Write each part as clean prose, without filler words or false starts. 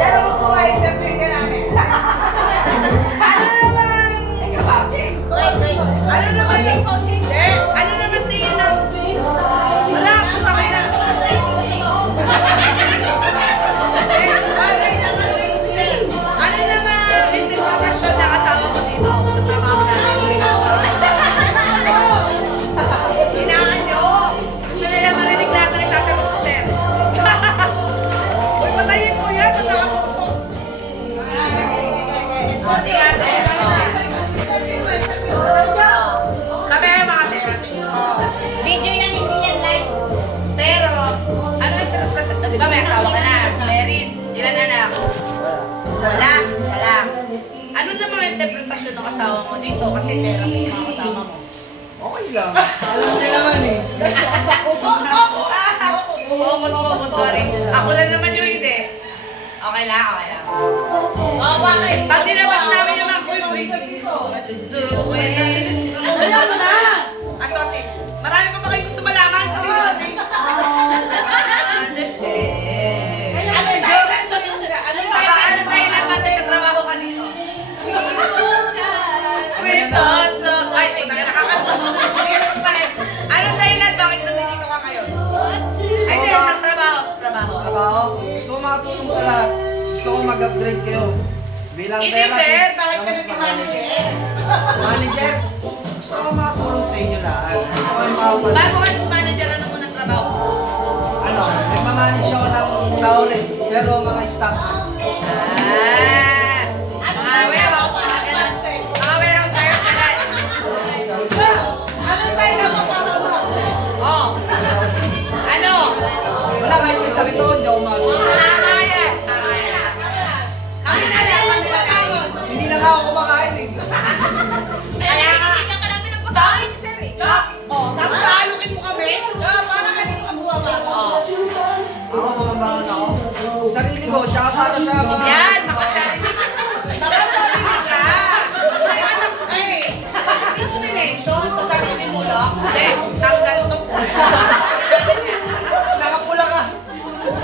Pero makuha interview ka namin. Ano naman? Ano naman yung coaching? Ano naman tingin ng... Wala, puta kayo na. Ano naman interpretasyon na kasama mo dito sa trabaho namin? Sinangan nyo. Gusto nila marinig lahat ng isasagot ko, sir. Uy, patayin mo yan. Pagkakapukpok. Hindi nga, sir. Kami mga therapist. Video yan, hindi yan live. Pero, ano yung interpretasyon? Di ba may asawa ka na? Married. Ilan anak? Wala. Isa lang. Ano naman yung interpretasyon ng asawa mo dito? Kasi therapist mga kasama mo. Okay lang. Alam niya naman eh. Focus, sorry. Ako lang naman yung hindi. Okay lang, okay lang. Oh, bakit? Pag nilabas namin yung mga uy. Ano mo na? Sorry. Marami pa kayo gusto malaman. Sabi mo kasi. Understand. Ano tayo lang ba nagkatrabaho ka dito? Wait, so, ay, anong dahilan bakit nandito ka ngayon? Ay, hindi, sa trabaho. Trabaho. Gusto ko makatulong sa lahat. Gusto ko mag-upgrade kayo. Bilang Hindi, sir, bakit ka naging manager? Manager, gusto ko makatulong sa inyo lahat. Gusto ko yung makapal. Bago ka manager, ano mo ng trabaho? Ano, nagmamanage ako ng tao rin. Pero mga staff. Mga warehouse, mga ganun. Mga warehouse tayo sa lahat. Ano tayo na magpapagawa? Oh. Ano? Wala, kahit may sakit ako, hindi ako makatulong. Kami na lang, magpapagawa. Hindi na nga ako kumakain eh. Kaya nga. Bigyan ka namin ng pagkain, sir eh. Tapos aalukin mo kami? Para kanino ka buwaba? Ako mamabangon ako. Sarili ko, tsaka para sa mga... Yan, makasarili ka. Makasarili ka. May anak ka eh. Hindi mo nilensyon sa sarili mo lang. Hindi, tanggal to. Nakapula ka.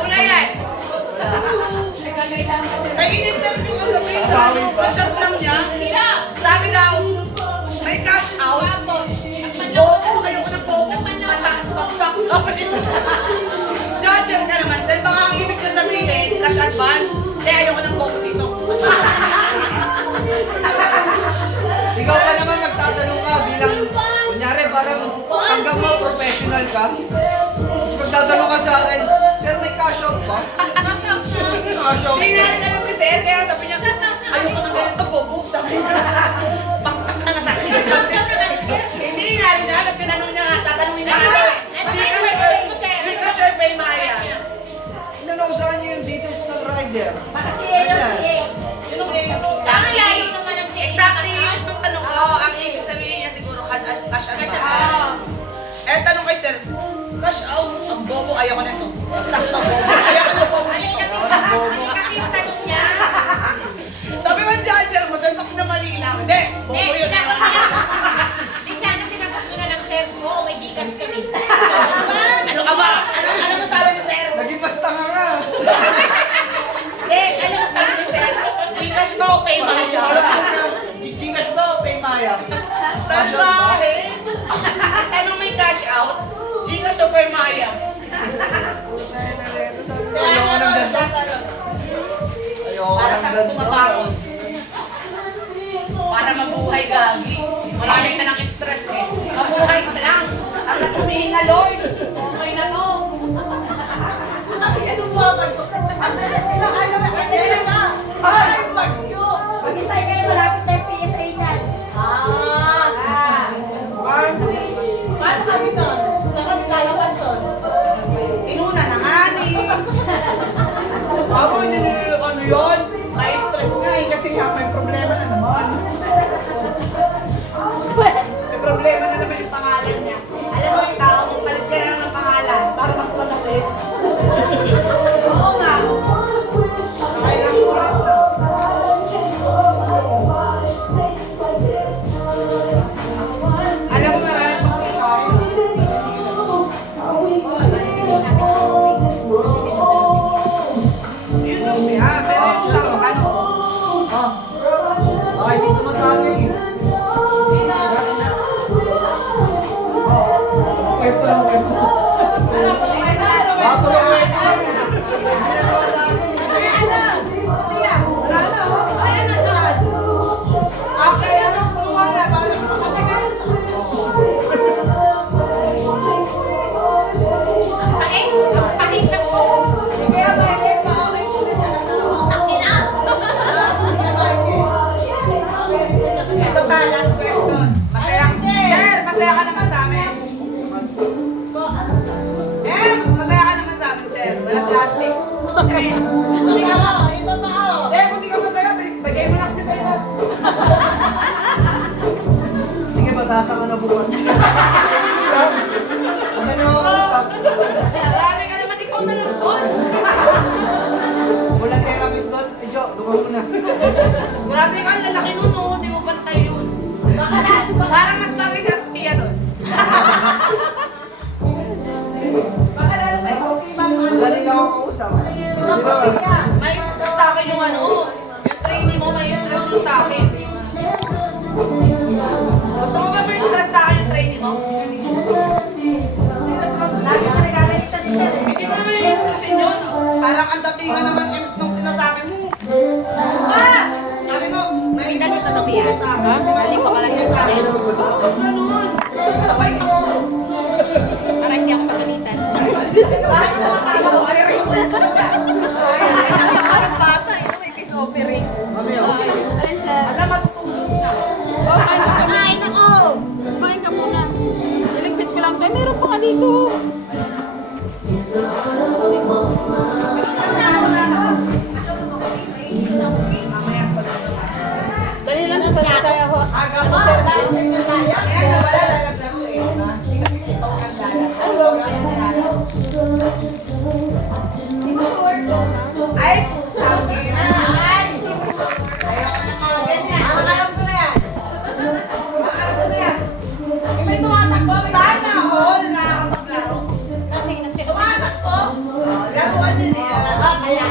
Una yan. May in-interview ka gabi sa chat lang niya. Sabi daw, may cash out. Bobo, ayoko na bobo. Pasaksak sa akin. Judger ka naman, sir. Baka ang ibig na sabihin, cash advance. Hindi, ayoko ng bobo dito. Ikaw pa naman nagtatanong ka bilang, kunyari parang hanggang mo professional ka. Tapos magtatanong ka sa akin, sir may cash out ba? Cash out Hindi ba? na alam ni sir, kaya sabi niya, ayoko ng ganito bobo. Sabi niya, paksak ka na sa akin. Hindi nga rin alam, tinanong niya nga, tatanungin niya nga. Gcash or Pay Maya? Inano ko sa kanya yung details ng rider. Kasi Ayan. Sinong AOC? Ang layo naman ang Exactly yun yung tanong ko. Ang ibig sabihin niya siguro cash advance. Eh, tanong kay sir, cash out, ang bobo, ayoko na ito. Sakto bobo, ayoko na bobo dito. Kasi yung tanong niya. Sabi ko, judger mo, sir, bakit na malinaw? Hindi, bobo yun. Sinagot mo na. Di sana sinagot mo na lang, sir ko. May gigas kami. Ano ka ba? Alam mo sabi ni sir? Naging basta nga nga. Hindi, alam mo sabi ni sir? Gcash ba o Pay Maya? Gcash ba o Pay Maya? Saan ba? Tanong may cash out? Gcash o Pay Maya? Ayoko ng ganito. Ayoko Para ng sa ganito. pumapakot. Para mabuhay gagi. Marami ka ng stress eh. Mabuhay ka lang. Ang natumihinga, Lord. Okay na to. Ano ba? Sila ano na kanya na. Ay, bagyo. Mag-isay kayo, malapit na yung PSA niyan. Paano kami doon? Saan kami lalawan doon? Inuna na nga ni. Bago hindi nila ano yun. Na-stress nga eh kasi nga may problema na naman. May problema na naman yung pangalan niya. Alam mo yung tao, palit ka na ng pangalan para mas madali. Oo nga. Okay lang po. Pakinggan ko. Ito pa, last question. Masaya ka naman sa amin. Masaya ka naman sa amin, sir. Walang plastic. Hindi ka ba? Kung di ka masaya, bigay mo na kami sa'yo. Sige, matasan ka na bukas. Ano nyo ako stop? Marami ka naman, ikaw na lang doon. Walang therapist doon? Eh, Jo, dumaw mo na. Grabe ka, lalaki nun, no? Hindi mo pantay yun. Parang mas bagay sa Pia doon. Baka lalo sa coffee, Dali na ako kausap. Di ba? May stress sa akin yung ano, yung training mo, may stress yung sa akin. Gusto mo ba may stress sa akin yung training mo? Hindi ko naman yung stressin yun. Parang ang datingan naman ems nung sinasabi mo. Sabi ko, may Dali sa tabihan. Balik ko ka lang yan sa akin. Bakit ganun? Abay ako. Para hindi ako pagalitan. Bakit tumatawa ko? Ay, ay, ay, Parang bata, may face offering. Mami, okay. alam, matutulog na. Kumain ako! Kumain ka muna. Iligpit ko lang. Ay, meron pa nga dito. Dali lang sa sasaya ko. Aga mo. Kaya nawala lalaglag ko eh. Kasi ito ang lalaglag. Ay, tangin na. Ayoko na mga ganyan. Alam ko na yan. Alam ko na yan. May tumatakbo. Sana all nakakapaglaro. Kasi tumatakbo. Laruan din eh. Kaya.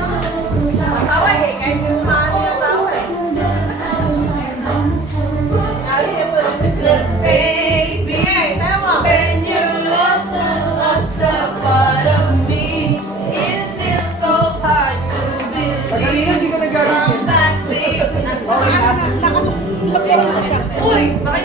Asawa eh. Kahit yung mga asawa eh. Baby, when you look lost the part of me, it's still so hard to Kanina hindi believe. ka nagagalit. Come back, babe. Okay na. Uy, bakit